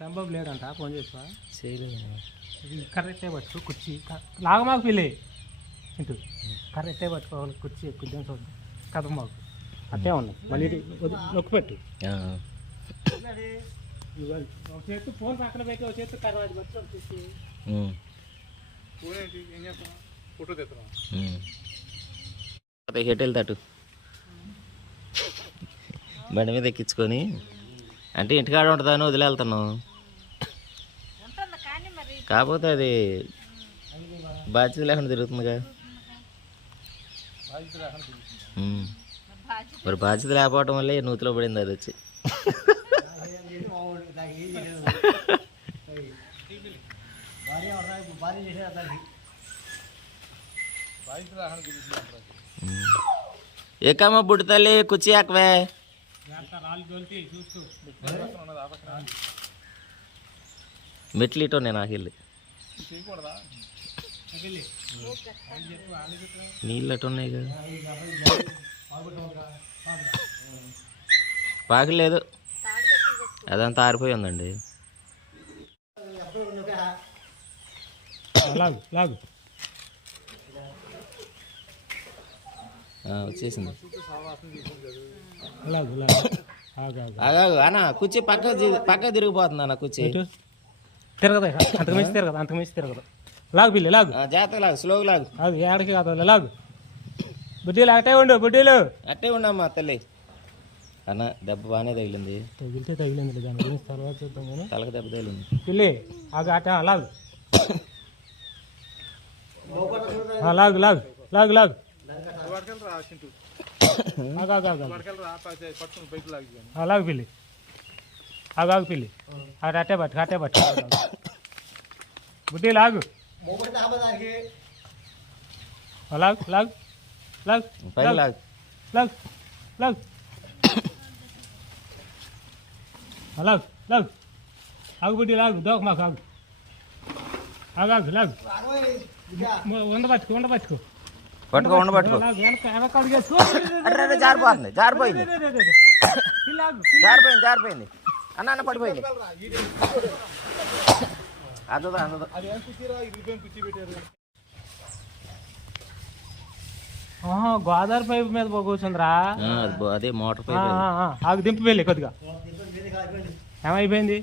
Rambabu లేడంట phone చేసుకో చేయలేదు ఇది కర్ర ఎట్టే పట్టుకో కుర్చీ. క- లాగమాకు పిల్లి ఇంటూ కర్ర ఎట్టే పట్టుకోవాలి కుర్చీ ఎక్కుద్దాం చూద్దాం కథ మాకు. అట్టే ఉన్నాయి మళ్ళీ నొక్కి పెట్టు. ఒక చేతు ఫోన్ పక్కన పెట్టి ఒక చేతు ఏం చేస్తాం ఫోటో తెస్తున్నాం ఎటు వెళ్తాటు బండి మీద ఎక్కించుకొని అంటే ఇంటికాడ ఉంటుందని వదిలి వెళ్తున్నావు కాకపోతే అది బాధ్యత లేకుండా తిరుగుతుందిగా. కదా మరి బాధ్యత లేకపోవడం వల్లే నూతిలో పడింది అది వచ్చి. ఉమ్. ఏకమ్మ బుడ్డి తల్లి కుచ్చి ఎక్కవే చూస్తూ మెట్లు ఇటో నేను ఆకెళ్ళి తగిలి నీళ్ళు అటు ఉన్నాయి కదా. పాకలేదు. అదంతా ఆరిపోయి ఉందండి. వచ్చేసింది. ఆగు అన్న కుర్చీ పక్క పక్క తిరిగిపోతుంది అన్న కుర్చీ. తిరగదు. అంతకు మించి తిరగదు అంతకు మించి తిరగదు. లాగు పిల్లి లాగు. ఆ, జాగ్రత్తగా లాగు స్లోగా లాగు. అది ఏడకి కాదు లాగు. బుడ్డీలు అటే ఉండు బుడ్డీలు. అట్టే ఉండమ్మా తల్లి. అన్న దెబ్బ బాగానే తగిలింది. తగిలితే తగిలింది దాని గురించి తర్వాత చూద్దాం కానీ. తలకు దెబ్బ తగిలింది. పిల్లి ఆగు అట లాగు. లాగు లాగు లాగు లాగు. లాగు పిల్లి. ఆగు ఆగు పిల్లి అటు అట్టే పట్టు అట్టే పట్టు ఆగు, ఆగు. బుడ్డి లాగు ఆ, లాగు లాగు లాగు పైకి లాగు లాగు లాగు ఆ, లాగు లాగు ఆగు బుడ్డి లాగు దోక మాకు ఆగు ఆగు ఆగు లాగు మ- ఉండ పట్టుకో ఉండ పట్టుకో పట్టుకో ఉండ పట్టుకో లాగు వెనక వెనక అడుగు వేసుకో. అన్న అన్న పడిపోయింది. అందదు అందదు గోదావరి పైపు మీద కూర్చుందిరా? ఆ, అది మోటార్ ఆ, పైప్. ఆగు దింపు వెళ్ళి కొద్దిగా. ఏమైపోయింది?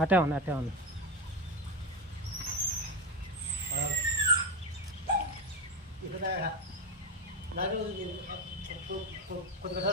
అట్టే ఉంది అట్టే ఉంది. చక్కగా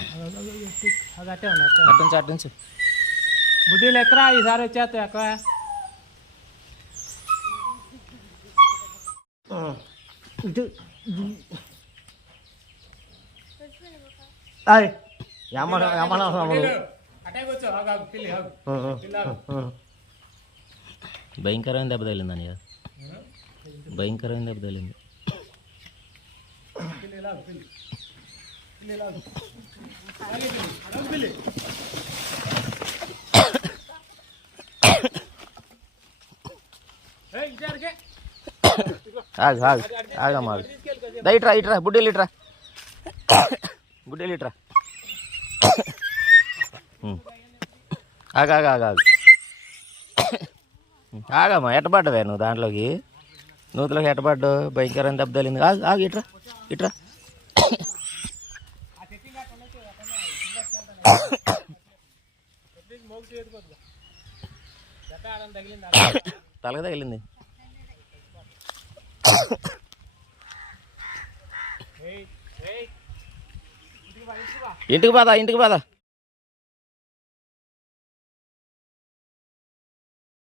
కానీ ఆగు అది అట్టే ఉంది అట్టే ఉంది. అటు నుంచి అటు నుంచి బుడ్డీలు ఎక్కరా ఈసారి వచ్చేస్తా ఎక్కడ ఇటు అటే కూర్చో ఆగు ఆగు పిల్లి ఆగు పిల్లి ఆగు భయంకరమైన దెబ్బ తగిలింది అన్నయ్య భయంకరమైన దెబ్బ తగిలింది ఆగు ఆగు ఆగమ్మా దా ఇట్రా ఇట్రా బుడ్డీలు ఇట్రా. బుడ్డీలు ఇట్రా. ఉమ్. ఆగు ఆగు ఆగు ఆగు. ఆగమ్మా ఎట్టబడ్డవే నువ్వు దాంట్లోకి? నూతులోకి ఎట్టబడ్డు భయంకరమైన దెబ్బ తగిలింది. ఆగు ఆగు ఇట్రా ఇట్రా. తలకి తగిలింది. ఇంటికి బా ఇంటికి బా